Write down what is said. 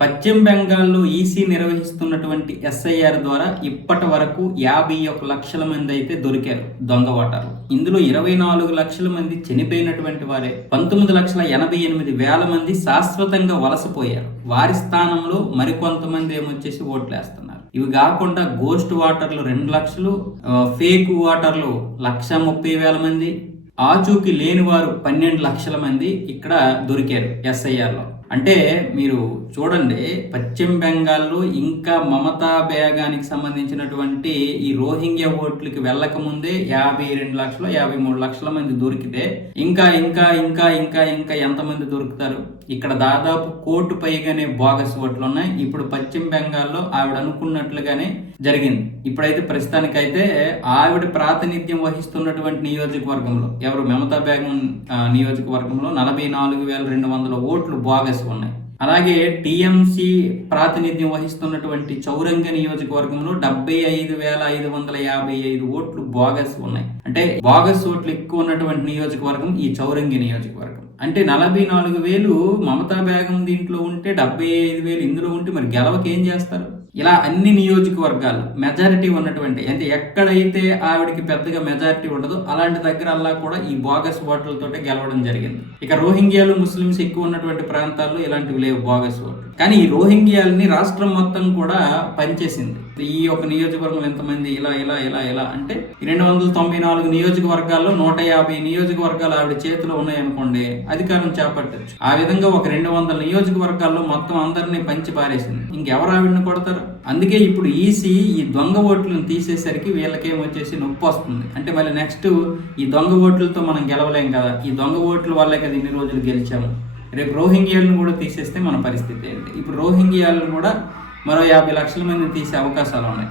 పశ్చిమ బెంగాల్లో ఈసీ నిర్వహిస్తున్నటువంటి ఎస్ఐఆర్ ద్వారా ఇప్పటి వరకు యాభై ఒక లక్షల మంది అయితే దొరికారు దొంగ ఓటర్లు. ఇందులో ఇరవై నాలుగు లక్షల మంది చనిపోయినటువంటి వారే పంతొమ్మిది లక్షల ఎనభై ఎనిమిది వేల మంది శాశ్వతంగా వలసపోయారు. వారి స్థానంలో మరికొంతమంది ఏమొచ్చేసి ఓట్లేస్తున్నారు. ఇవి కాకుండా గోస్ట్ వాటర్లు రెండు లక్షలు ఫేక్ వాటర్లు లక్ష ముప్పై వేల మంది ఆచూకి లేని వారు పన్నెండు లక్షల మంది ఇక్కడ దొరికారు ఎస్ఐఆర్లో. అంటే మీరు చూడండి పశ్చిమ బెంగాల్లో ఇంకా మమతా బేగానికి సంబంధించినటువంటి ఈ రోహింగ్యా ఓట్లకి వెళ్ళకముందే యాభై రెండు లక్షలు యాభై మూడు లక్షల మంది దొరికితే ఇంకా ఇంకా ఇంకా ఇంకా ఇంకా ఎంతమంది దొరుకుతారు? ఇక్కడ దాదాపు కోటు పైగానే బోగస్ ఓట్లు ఉన్నాయి. ఇప్పుడు పశ్చిమ బెంగాల్లో ఆవిడ అనుకున్నట్లుగానే జరిగింది. ఇప్పుడైతే ప్రస్తుతానికైతే ఆవిడ ప్రాతినిధ్యం వహిస్తున్నటువంటి నియోజకవర్గంలో ఎవరు? మమతా బేగం నియోజకవర్గంలో నలభై నాలుగు వేల రెండు వందల ఓట్లు బోగస్ ఉన్నాయి అలాగే టీఎంసీ ప్రాతినిధ్యం వహిస్తున్నటువంటి చౌరంగ నియోజకవర్గంలో డెబ్బై ఐదు వేల ఐదు వందల యాభై ఐదు ఓట్లు బోగస్ ఉన్నాయి. అంటే బోగస్ ఓట్లు ఎక్కువ ఉన్నటువంటి నియోజకవర్గం ఈ చౌరంగి నియోజకవర్గం. అంటే నలభై నాలుగు వేలు మమతా బేగం దీంట్లో ఉంటే డెబ్బై ఐదు వేలు ఇందులో ఉంటే మరి గెలవకి ఏం చేస్తారు? ఇలా అన్ని నియోజకవర్గాలు మెజారిటీ ఉన్నటువంటి అంటే ఎక్కడైతే ఆవిడకి పెద్దగా మెజారిటీ ఉండదో అలాంటి దగ్గరల్లా కూడా ఈ బోగస్ ఓట్లతో గెలవడం జరిగింది. ఇక రోహింగ్యాలు ముస్లిమ్స్ ఎక్కువ ఉన్నటువంటి ప్రాంతాల్లో ఇలాంటివి లేవు బోగస్ ఓట్లు. కానీ ఈ రోహింగ్యాలని రాష్ట్రం మొత్తం కూడా పనిచేసింది. ఈ యొక్క నియోజకవర్గం ఎంతమంది ఇలా ఇలా ఇలా ఇలా అంటే రెండు వందల తొంభై నాలుగు నియోజకవర్గాల్లో నూట యాభై నియోజకవర్గాలు ఆవిడ చేతిలో ఉన్నాయనుకోండి అధికారం చేపట్టచ్చు. ఆ విధంగా ఒక రెండు వందల నియోజకవర్గాల్లో మొత్తం అందరినీ పంచి పారేసింది. ఇంకెవరు ఆవిడని కొడతారు? అందుకే ఇప్పుడు ఈసీ ఈ దొంగ ఓట్లను తీసేసరికి వీళ్ళకేమొచ్చేసి నొప్పి వస్తుంది. అంటే మళ్ళీ నెక్స్ట్ ఈ దొంగ ఓట్లతో మనం గెలవలేం కదా. ఈ దొంగ ఓట్ల వల్లే కదా ఇన్ని రోజులు గెలిచాము. రేపు రోహింగ్యాలను కూడా తీసేస్తే మన పరిస్థితి ఏంటి? ఇప్పుడు రోహింగ్యాలను కూడా మరో యాభై లక్షల మందిని తీసే అవకాశాలు ఉన్నాయి.